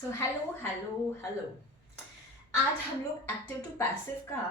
So hello hello hello. आज हम लोग एक्टिव टू पैसिव का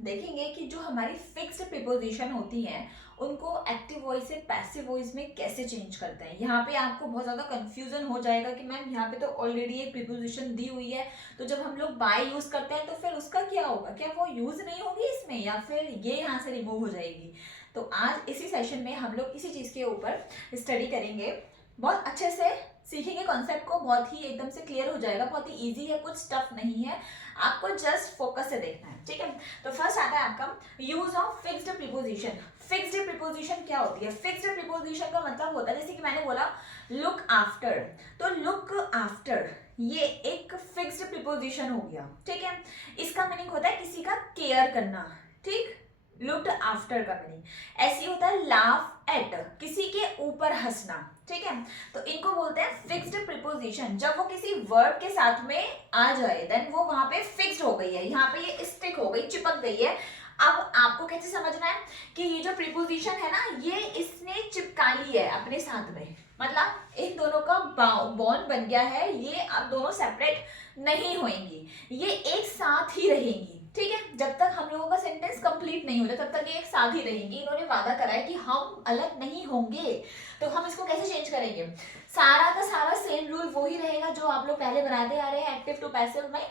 देखेंगे कि जो हमारी फिक्स्ड प्रीपोजिशन होती हैं उनको एक्टिव वॉइस से पैसिव वॉइस में कैसे चेंज करते हैं। यहाँ पे आपको बहुत ज़्यादा कंफ्यूजन हो जाएगा कि मैम यहाँ पे तो ऑलरेडी एक प्रीपोजिशन दी हुई है, तो जब हम लोग बाय यूज़ करते हैं तो फिर उसका क्या होगा, क्या वो यूज़ नहीं होगी इसमें या फिर ये यहाँ से रिमूव हो जाएगी। तो आज इसी सेशन में हम लोग इसी चीज़ के ऊपर स्टडी करेंगे, बहुत अच्छे से सीखेंगे कॉन्सेप्ट को, बहुत ही एकदम से क्लियर हो जाएगा, बहुत ही इजी है, कुछ टफ नहीं है, आपको जस्ट फोकस से देखना है। ठीक है, तो फर्स्ट आता है आपका use of fixed preposition. Fixed preposition क्या होती है? फिक्स्ड प्रीपोजिशन का मतलब होता है, जैसे कि मैंने बोला लुक आफ्टर, तो लुक आफ्टर ये एक फिक्स्ड प्रीपोजिशन हो गया। ठीक है, इसका मीनिंग होता है किसी का केयर करना। ठीक, लुक्ड आफ्टर का मीनिंग ऐसी होता है लाफ एट, किसी के ऊपर हंसना। ठीक है, तो इनको बोलते हैं फिक्स्ड प्रीपोजिशन। जब वो किसी वर्ब के साथ में आ जाए देन वो वहां पे फिक्स्ड हो गई है, यहाँ पे ये स्टिक हो गई, चिपक गई है। अब आपको कैसे समझना है कि ये जो प्रीपोजिशन है ना, ये इसने चिपका ली है अपने साथ में, मतलब इन दोनों का बॉन्ड बन गया है, ये अब दोनों सेपरेट नहीं होंगी, ये एक साथ ही रहेंगी। ठीक है, जब तक हम लोगों का सेंटेंस कंप्लीट नहीं होता तब तक ये एक साथ ही रहेंगी। इन्होंने वादा करा है कि हम अलग नहीं होंगे, तो हम इसको कैसे चेंज करेंगे? सारा का सारा सेम रूल वही रहेगा जो आप लोग पहले बनाते आ रहे हैं एक्टिव टू पैसिव में।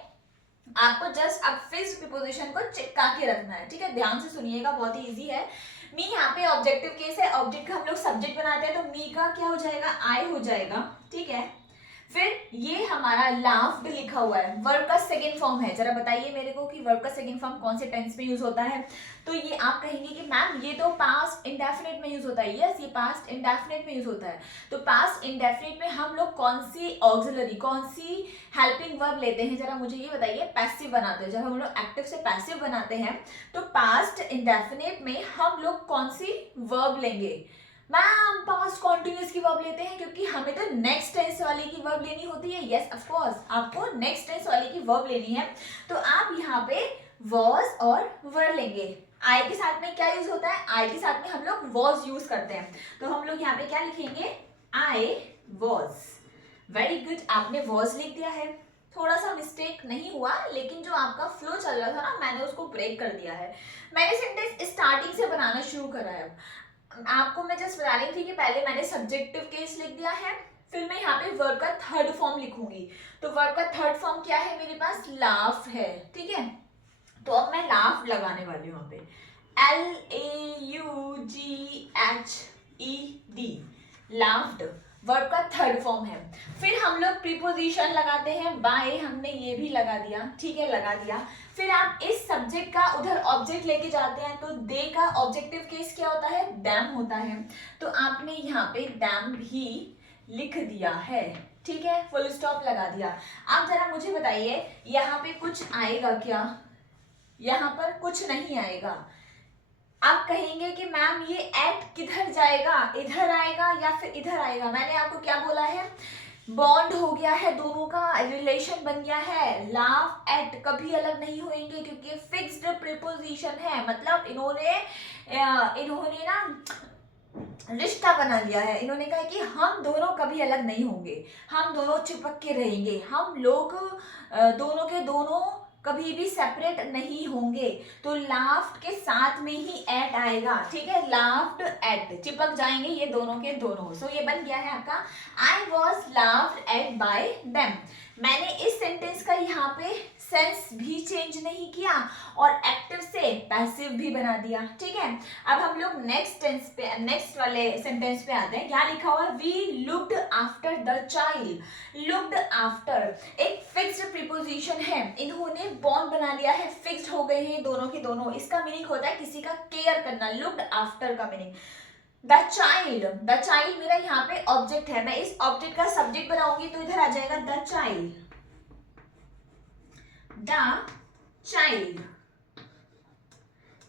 आपको जस्ट अब फिक्स्ड प्रीपोजिशन को चिपका के रखना है। ठीक है, ध्यान से सुनिएगा, बहुत ही इजी है। मी यहाँ पे ऑब्जेक्टिव केस है, ऑब्जेक्ट का हम लोग सब्जेक्ट बनाते हैं, तो मी का क्या हो जाएगा, आई हो जाएगा। ठीक है, फिर ये हमारा लाफ्ड लिखा हुआ है, वर्ब का सेकंड फॉर्म है। जरा बताइए मेरे को कि वर्ब का सेकंड फॉर्म कौन से टेंस में यूज होता है? तो ये आप कहेंगे कि मैम ये तो पास्ट इंडेफिनिट में यूज होता है। यस, ये पास्ट इंडेफिनिट में यूज होता है। तो पास्ट इंडेफिनिट में हम लोग कौन सी ऑक्सिलरी, कौन सी हेल्पिंग वर्ब लेते हैं? जरा मुझे ये बताइए। पैसिव बनाते हैं, जब हम लोग एक्टिव से पैसिव बनाते हैं तो पास्ट इंडेफिनिट में हम लोग कौन सी वर्ब लेंगे? मैम पास्ट कॉन्टिन्यूस की वर्ब लेते हैं, क्योंकि हमें तो नेक्स्ट टेंस वाले की वर्ब लेनी होती है। यस ऑफ कोर्स, आपको नेक्स्ट टेंस वाले की वर्ब लेनी है, तो आप यहाँ पे वॉज और वर लेंगे। आई के साथ में क्या यूज होता है? आई के साथ में हम लोग वॉज यूज करते हैं, तो हम लोग यहाँ पे क्या लिखेंगे? I was. वेरी गुड, आपने वॉज लिख दिया है। थोड़ा सा मिस्टेक नहीं हुआ, लेकिन जो आपका फ्लो चल रहा था ना, मैंने उसको ब्रेक कर दिया है। मैंने सेंटेंस स्टार्टिंग से बनाना शुरू करा है। आपको मैं जस्ट बता रही थी कि पहले मैंने सब्जेक्टिव केस लिख दिया है, फिर मैं यहाँ पे वर्ब का थर्ड फॉर्म लिखूंगी। तो वर्ब का थर्ड फॉर्म क्या है मेरे पास? लाफ है। ठीक है, तो अब मैं लाफ लगाने वाली हूँ यहाँ पे, LAUGHED, लाफ्ड वर्ब का थर्ड फॉर्म है। फिर हम लोग प्रीपोजिशन लगाते हैं, बाय, हमने ये भी लगा दिया। ठीक है, लगा दिया। फिर आप इस सब्जेक्ट का उधर ऑब्जेक्ट लेके जाते हैं, तो दे का ऑब्जेक्टिव केस क्या होता है? डैम होता है, तो आपने यहाँ पे डैम भी लिख दिया है। ठीक है, फुल स्टॉप लगा दिया। अब जरा मुझे बताइए, यहाँ पे कुछ आएगा क्या? यहाँ पर कुछ नहीं आएगा। आप कहेंगे कि मैम ये एट किधर जाएगा, इधर आएगा या फिर इधर आएगा? मैंने आपको क्या बोला है? बॉन्ड हो गया है, दोनों का रिलेशन बन गया है। लाफ एट कभी अलग नहीं होंगे, क्योंकि फिक्स्ड प्रीपोजिशन है, मतलब इन्होंने ना रिश्ता बना लिया है। इन्होंने कहा कि हम दोनों कभी अलग नहीं होंगे, हम दोनों चिपक के रहेंगे, हम लोग दोनों के दोनों कभी भी सेपरेट नहीं होंगे। तो लाफ्ड के साथ में ही एट आएगा। ठीक है, लाफ्ड एट, चिपक जाएंगे ये दोनों के दोनों। सो ये बन गया है आपका I was laughed eight bye them. मैंने इस सेंटेंस का यहाँ पे सेंस भी चेंज नहीं किया और एक्टिव से पैसिव भी बना दिया। ठीक है, अब हम लोग नेक्स्ट टेंस पे, नेक्स्ट वाले सेंटेंस पे आते हैं। क्या लिखा हुआ है? We looked after the child. Looked after एक फिक्स्ड प्रीपोजिशन है, इन्होंने बॉन्ड बना लिया है, फिक्स्ड हो गए हैं दोनों के दोनों। इसका मीनिंग होता है किसी का केयर करना। लुक्ड आफ्टर का meaning the child, the child मेरा यहाँ पे ऑब्जेक्ट है, मैं इस ऑब्जेक्ट का सब्जेक्ट बनाऊंगी तो इधर आ जाएगा द चाइल्ड, द चाइल्ड।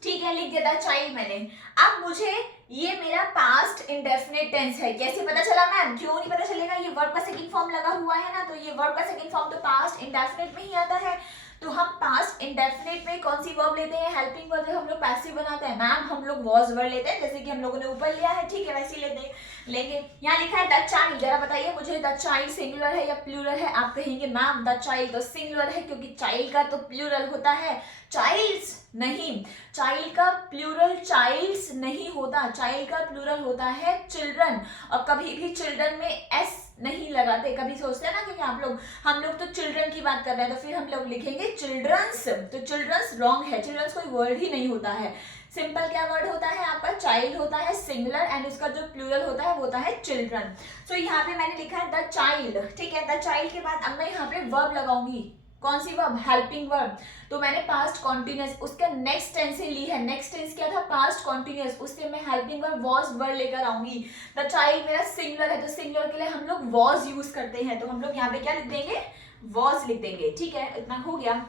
ठीक है, लिख दिया द चाइल्ड मैंने। अब मुझे ये मेरा पास्ट इंडेफिनिट टेंस है, कैसे पता चला मैम? क्यों नहीं पता चलेगा? ये वर्ब का सेकंड फॉर्म लगा हुआ है ना, तो ये वर्ब का सेकंड फॉर्म तो पास्ट इंडेफिनिट में ही आता है। तो हम पास्ट इंडेफिनिट में कौन सी वर्ब लेते हैं, हेल्पिंग वर्ब जब हम लोग पैसिव बनाते हैं मैम हम लोग वॉज वर्ड लेते हैं, जैसे कि हम लोगों ने ऊपर लिया है, ठीक है वैसे ही लेंगे। यहाँ लिखा है द चाइल्ड, जरा बताइए मुझे द चाइल्ड सिंगुलर है या प्लूरल है। आप कहेंगे मैम द चाइल्ड तो सिंगुलर है क्योंकि चाइल्ड का तो प्लूरल होता है, चाइल्ड्स नहीं, चाइल्ड का प्लूरल चाइल्ड्स नहीं होता, चाइल्ड का प्लूरल होता है चिल्ड्रन। और कभी भी चिल्ड्रन में एस नहीं लगाते, कभी सोचते हैं ना क्योंकि आप लोग हम लोग तो चिल्ड्रन की बात कर रहे हैं तो फिर हम लोग लिखेंगे चिल्ड्रंस, तो चिल्ड्रंस रॉन्ग है, चिल्ड्रंस कोई वर्ड ही नहीं होता है। सिंपल क्या वर्ड होता है आपका, चाइल्ड होता है सिंगुलर एंड उसका जो प्लूरल होता है वो होता है चिल्ड्रन। सो यहाँ पे मैंने लिखा है द चाइल्ड, ठीक है। द चाइल्ड के बाद अब मैं यहाँ पे वर्ब लगाऊंगी, कौन सी वर्ब, हेल्पिंग वर्ब। तो मैंने पास्ट कॉन्टिन्यूअस उसका नेक्स्ट टेंस से ली है, नेक्स्ट टेंस क्या था पास्ट कॉन्टिन्यूअस, उससे मैं हेल्पिंग वर्ब वॉज वर्ड लेकर आऊंगी। द चाइल्ड मेरा सिंगुलर है तो सिंगुलर के लिए हम लोग वॉज यूज करते हैं, तो हम लोग यहाँ पे क्या लिख देंगे, वॉज लिख देंगे, ठीक है इतना हो गया।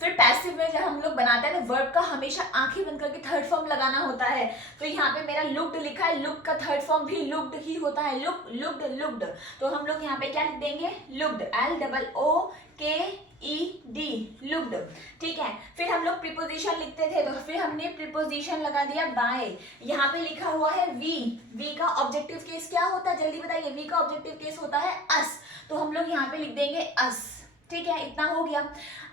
फिर पैसिव में जब हम लोग बनाते हैं तो वर्ब का हमेशा आंखें बंद करके थर्ड फॉर्म लगाना होता है, तो यहाँ पे मेरा लुक्ड लिखा है, लुक का थर्ड फॉर्म भी लुक्ड ही होता है, लुक लुक्ड लुक्ड, तो हम लोग यहाँ पे क्या लिख देंगे लुक्ड, LOOKED लुक्ड, ठीक है। फिर हम लोग प्रीपोजिशन लिखते थे तो फिर हमने प्रीपोजिशन लगा दिया बाय। यहाँ पे लिखा हुआ है वी का ऑब्जेक्टिव केस क्या होता है जल्दी बताइए, वी का ऑब्जेक्टिव केस होता है अस, तो हम लोग यहाँ पे लिख देंगे अस, ठीक है इतना हो गया।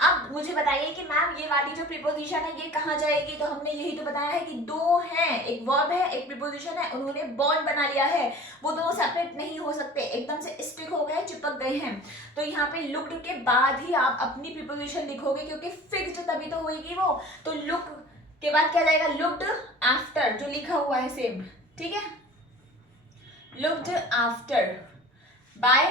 अब मुझे बताइए कि मैम ये वाली जो प्रीपोजिशन है ये कहाँ जाएगी, तो हमने यही तो बताया है कि दो हैं, एक वर्ब है एक प्रीपोजिशन है, उन्होंने बॉन्ड बना लिया है, वो दोनों सेपरेट नहीं हो सकते, एकदम से स्टिक हो गए चिपक गए हैं। तो यहाँ पे लुक्ड के बाद ही आप अपनी प्रीपोजिशन लिखोगे क्योंकि फिक्स्ड तभी तो होगी वो, तो लुक के बाद क्या जाएगा लुक्ड आफ्टर जो लिखा हुआ है सेम, ठीक है लुक्ड आफ्टर बाय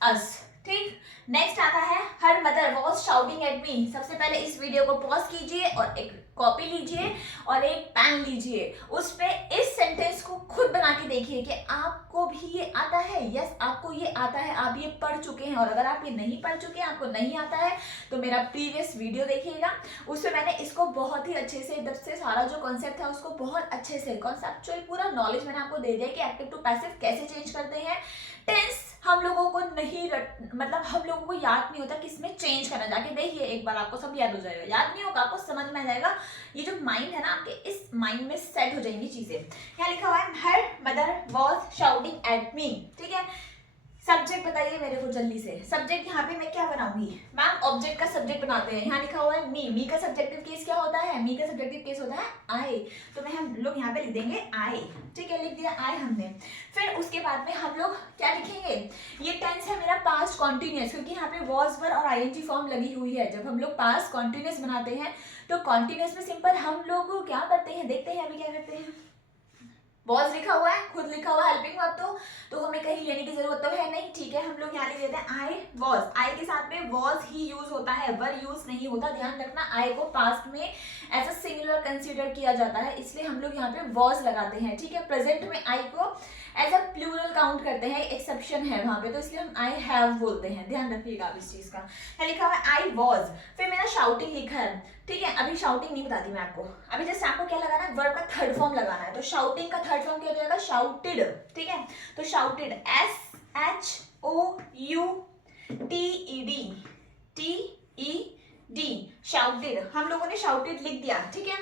अस, ठीक। नेक्स्ट आता है her mother was shouting at me. सबसे पहले इस वीडियो को पॉज कीजिए और एक कॉपी लीजिए और एक पेन लीजिए, उस पे इस सेंटेंस को खुद बना के देखिए कि आपको भी ये आता है, यस आपको ये आता है, आप ये पढ़ चुके हैं, और अगर आप ये नहीं पढ़ चुके हैं आपको नहीं आता है तो मेरा प्रीवियस वीडियो देखिएगा, उसमें मैंने इसको बहुत ही अच्छे से जब से सारा जो कॉन्सेप्ट है उसको बहुत अच्छे से कॉन्सेप्चुअल पूरा नॉलेज मैंने आपको दे दिया कि एक्टिव टू पैसिव कैसे चेंज करते हैं। टेंस हम लोगों को नहीं मतलब हम लोगों को याद नहीं होता कि इसमें चेंज करना, जाके देखिए एक बार आपको सब याद हो जाएगा, याद नहीं होगा आपको समझ में आ जाएगा, ये जो माइंड है ना आपके इस माइंड में सेट हो जाएंगी चीजें। यहाँ लिखा हुआ है her mother was shouting at me, ठीक है। सब्जेक्ट बताइए मेरे को जल्दी से, सब्जेक्ट यहाँ पे मैं क्या बनाऊंगी मैम, ऑब्जेक्ट का सब्जेक्ट बनाते हैं। यहाँ लिखा हुआ है मी का सब्जेक्टिव केस क्या होता है, मी का सब्जेक्टिव केस होता है आई, तो मैं हम लोग यहाँ पे लिख देंगे आई, ठीक है लिख दिया आई हमने। फिर उसके बाद में हम लोग क्या लिखेंगे, ये टेंस है मेरा पास्ट कॉन्टिन्यूअस, क्योंकि यहाँ पे वॉज वर और आईएनजी फॉर्म लगी हुई है। जब हम लोग पास्ट कॉन्टिन्यूअस बनाते हैं तो कॉन्टिन्यूअस में सिंपल हम लोग क्या करते हैं, देखते हैं अभी क्या करते हैं, वॉज लिखा हुआ है खुद लिखा हुआ है हेल्पिंग वर्ब, तो हमें कहीं लेने की जरूरत तो है नहीं, ठीक है हम लोग यहाँ लिख देते हैं आई वॉज, आई के साथ में वॉज ही यूज होता है, वर यूज नहीं होता, ध्यान रखना। आई को पास्ट में एज अ सिंगुलर कंसीडर किया जाता है इसलिए हम लोग यहाँ पे वॉज लगाते हैं, ठीक है। प्रेजेंट में आई को एज अ प्लूरल काउंट करते हैं, एक्सेप्शन है वहां पे, तो इसलिए हम आई हैव बोलते हैं, ध्यान रखिएगा आप इस चीज का। यहाँ लिखा हुआ है आई वॉज, फिर मेरा शाउटिंग लिखा है, ठीक है। अभी शाउटिंग नहीं बताती मैं आपको, अभी जस्ट आपको क्या लगाना है, वर्ब का थर्ड फॉर्म लगाना है, तो शाउटिंग का थर्ड फॉर्म क्या हो जाएगा शाउटेड, ठीक है। तो शाउटेड SHOUTED शाउटेड, हम लोगों ने शाउटेड लिख दिया, ठीक है।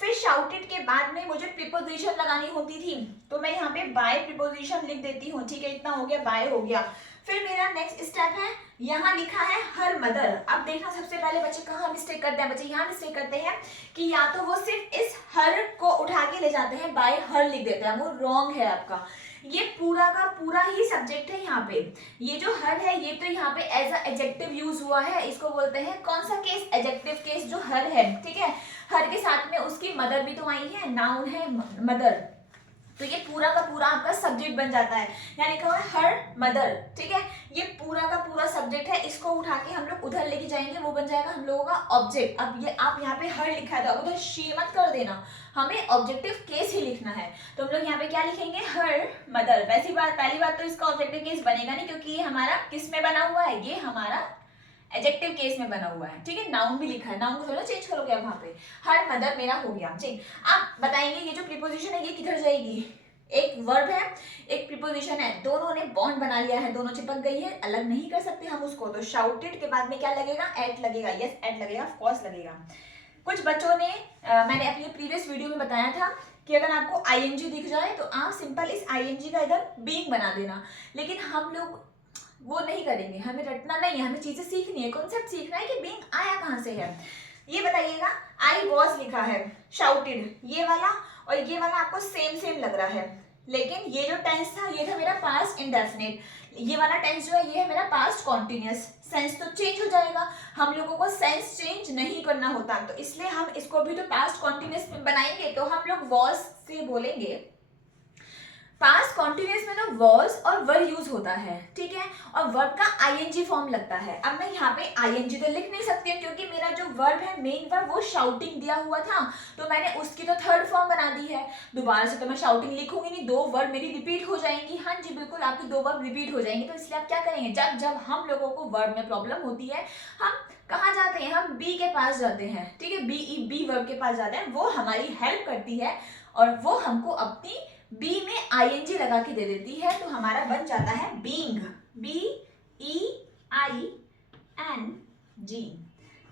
फिर शाउटेड के बाद में मुझे प्रीपोजिशन लगानी होती थी, तो मैं यहाँ पे बाय प्रीपोजिशन लिख देती हूँ, ठीक है इतना हो गया बाय हो गया। फिर मेरा नेक्स्ट स्टेप है, यहाँ लिखा है हर मदर। अब देखना सबसे पहले बच्चे कहाँ मिस्टेक करते हैं, बच्चे यहाँ मिस्टेक करते हैं कि या तो वो सिर्फ इस हर को उठा के ले जाते हैं, बाय हर लिख देते हैं, वो रॉन्ग है आपका। ये पूरा का पूरा ही सब्जेक्ट है यहाँ पे, ये जो हर है ये तो यहाँ पे एज अ एडजेक्टिव यूज हुआ है, इसको बोलते हैं कौन सा केस, एडजेक्टिव केस जो हर है, ठीक है। हर के साथ में उसकी मदर भी तो आई है, नाउन है मदर, तो ये पूरा का पूरा आपका सब्जेक्ट बन जाता है। यहाँ लिखा हुआ है हर मदर, ठीक है, ये पूरा का पूरा सब्जेक्ट है, इसको उठा के हम लोग उधर लेके जाएंगे, वो बन जाएगा हम लोगों का ऑब्जेक्ट। अब ये आप यहाँ पे हर लिखा है तो अब उधर शी मत कर देना, हमें ऑब्जेक्टिव केस ही लिखना है, तो हम लोग यहाँ पे क्या लिखेंगे हर मदर। वैसी बात पहली बात तो इसका ऑब्जेक्टिव केस बनेगा नहीं, क्योंकि ये हमारा किस में बना हुआ है, ये हमारा एडजेक्टिव केस में बना हुआ है, ठीक है। नाउन भी लिखा है, नाउन को थोड़ा चेंज करोगे आप वहां पे, हर मदर मेरा हो गया, ठीक। अब बताएंगे ये जो प्रीपोजिशन है ये किधर जाएगी, एक वर्ब है, एक प्रीपोजिशन है, दोनों ने बॉन्ड बना लिया है, दोनों चिपक गई है, अलग नहीं कर सकते हम उसको। तो शाउटेड के बाद में क्या लगेगा? एट लगेगा। यस, एट लगेगा, ऑफ कोर्स लगेगा। कुछ बच्चों ने मैंने अपनी प्रीवियस वीडियो में बताया था कि अगर आपको आईएनजी दिख जाए तो आप सिंपल इस आईएनजी का इधर बीइंग बना देना, लेकिन हम लोग वो नहीं करेंगे। हमें रटना नहीं है, हमें चीजें सीखनी है, कॉन्सेप्ट सीखना है कि बीइंग आया कहाँ से है। ये बताइएगा, आई वॉज लिखा है, शाउटेड ये वाला और ये वाला आपको सेम सेम लग रहा है, लेकिन ये जो टेंस था ये था मेरा पास्ट इंडेफिनिट, ये वाला टेंस जो है ये है मेरा पास्ट कॉन्टिन्यूअस। सेंस तो चेंज हो जाएगा, हम लोगों को सेंस चेंज नहीं करना होता, तो इसलिए हम इसको भी तो पास्ट कॉन्टिन्यूअस में बनाएंगे, तो हम लोग वॉज से बोलेंगे। पास्ट कॉन्टिन्यूअस में तो वॉज और वर यूज होता है, ठीक है, और वर्ब का आईएनजी फॉर्म लगता है। अब मैं यहाँ पे आईएनजी तो लिख नहीं सकती हूँ क्योंकि मेरा जो वर्ब है मेन वर्ब वो शाउटिंग दिया हुआ था, तो मैंने उसकी तो थर्ड फॉर्म बना दी है। दोबारा से तो मैं शाउटिंग लिखूंगी नहीं, दो वर्ब मेरी रिपीट हो जाएंगी। हाँ जी बिल्कुल, आपकी दो वर्ब रिपीट हो जाएंगी। तो इसलिए आप क्या करेंगे, जब जब हम लोगों को वर्ब में प्रॉब्लम होती है हम कहाँ जाते हैं, हम बी के पास जाते हैं, ठीक है, बी वर्ब के पास जाते हैं, वो हमारी हेल्प करती है और वो हमको अपनी बी में आईएनजी लगा के दे देती है, तो हमारा बन जाता है बीइंग, BEING।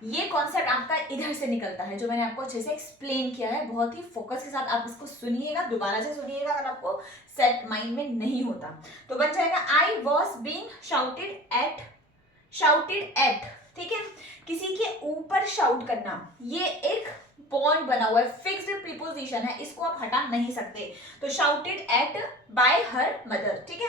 ये कॉन्सेप्ट आपका इधर से निकलता है, जो मैंने आपको अच्छे से एक्सप्लेन किया है। बहुत ही फोकस के साथ आप इसको सुनिएगा, दोबारा से सुनिएगा अगर आपको सेट माइंड में नहीं होता। तो बन जाएगा I was being shouted at, ठीक है, किसी के ऊपर शाउट करना, ये एक बॉन्ड बना हुआ है, फिक्स्ड प्रीपोजिशन है, इसको आप हटा नहीं सकते। तो shouted at bye her mother, ठीक है।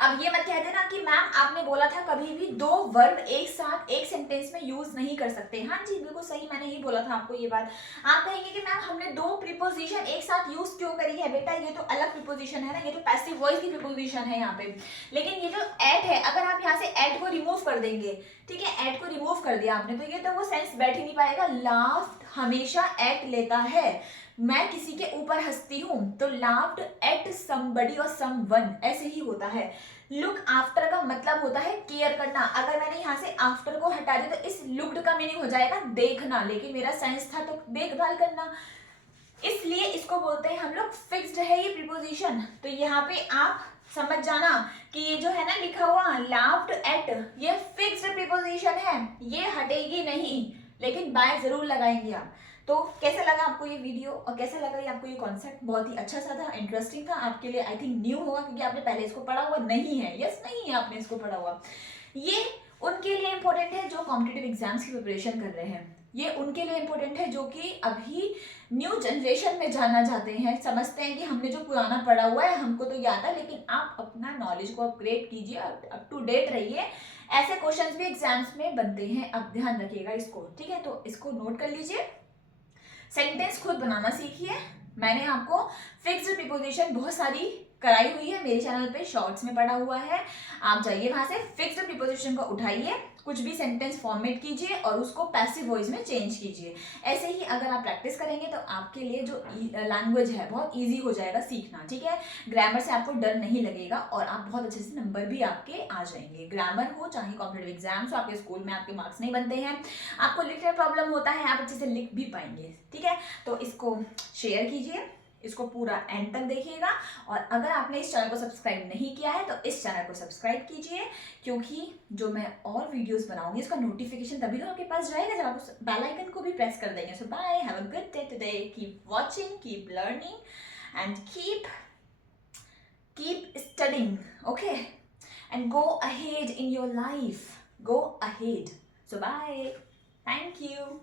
अब ये मत कह देना कि मैम आपने बोला था कभी भी दो वर्ब एक साथ एक सेंटेंस में यूज नहीं कर सकते। हाँ जी बिल्कुल सही, मैंने ही बोला था आपको ये बात। आप कहेंगे कि मैम हमने दो प्रीपोजिशन एक साथ यूज क्यों करी है? बेटा ये तो अलग प्रीपोजिशन है ना, ये तो पैसिव वॉइस की प्रीपोजिशन है यहाँ पे। लेकिन ये जो एट है, अगर आप यहाँ से एट को रिमूव कर देंगे, ठीक है, एट को रिमूव कर दिया आपने, तो ये तो वो सेंस बैठ ही नहीं पाएगा। लाफ्ड हमेशा एट लेता है, मैं किसी के ऊपर हंसती हूं तो लाफ्ड एट समबडी और समवन, ऐसे ही होता है। लुक आफ्टर का मतलब होता है केयर करना, अगर मैंने यहाँ से आफ्टर को हटा दिया तो इस लुक्ड का मीनिंग हो जाएगा देखना, लेकिन मेरा सेंस था तो देखभाल करना, इसलिए इसको बोलते हैं हम लोग फिक्स्ड है ये प्रीपोजिशन। तो यहाँ पे आप समझ जाना कि ये जो है ना लिखा हुआ लाफ्ड एट, ये फिक्स्ड प्रीपोजिशन है, ये हटेगी नहीं, लेकिन बाय जरूर लगाएंगे आप। तो कैसा लगा आपको ये वीडियो और कैसा लगा ये आपको ये कॉन्सेप्ट? बहुत ही अच्छा सा था, इंटरेस्टिंग था आपके लिए, आई थिंक न्यू होगा क्योंकि आपने पहले इसको पढ़ा हुआ नहीं है। यस नहीं है आपने इसको पढ़ा हुआ। ये उनके लिए इंपॉर्टेंट है जो कॉम्पिटिटिव एग्जाम्स की प्रिपरेशन कर रहे हैं, ये उनके लिए इंपॉर्टेंट है जो कि अभी न्यू जनरेशन में जानना चाहते हैं, समझते हैं कि हमने जो पुराना पढ़ा हुआ है हमको तो याद है, लेकिन आप अपना नॉलेज को अपग्रेड कीजिए, अप टू डेट रहिए। ऐसे क्वेश्चंस भी एग्जाम्स में बनते हैं, अब ध्यान रखिएगा इसको, ठीक है। तो इसको नोट कर लीजिए, सेंटेंस खुद बनाना सीखिए। मैंने आपको फिक्स्ड प्रीपोजिशन बहुत सारी कराई हुई है, मेरे चैनल पे शॉर्ट्स में पड़ा हुआ है, आप जाइए वहां से फिक्स्ड प्रीपोजिशन को उठाइए, कुछ भी सेंटेंस फॉर्मेट कीजिए और उसको पैसिव वॉइस में चेंज कीजिए। ऐसे ही अगर आप प्रैक्टिस करेंगे तो आपके लिए जो लैंग्वेज है बहुत इजी हो जाएगा सीखना, ठीक है। ग्रामर से आपको डर नहीं लगेगा और आप बहुत अच्छे से नंबर भी आपके आ जाएंगे। ग्रामर हो चाहे कॉम्पिटिटिव एग्जाम्स हो, आपके स्कूल में आपके मार्क्स नहीं बनते हैं, आपको लिखने में प्रॉब्लम होता है, आप अच्छे से लिख भी पाएंगे, ठीक है। तो इसको शेयर कीजिए, इसको पूरा एंड तक देखिएगा, और अगर आपने इस चैनल को सब्सक्राइब नहीं किया है तो इस चैनल को सब्सक्राइब कीजिए, क्योंकि जो मैं और वीडियोस बनाऊंगी उसका नोटिफिकेशन तभी तो आपके पास जाएगा जब आप उस बेल आइकन को भी प्रेस कर देंगे। So bye, have a good day today, keep watching, keep learning and keep studying, okay, and go ahead in your life, go ahead. So bye, thank you.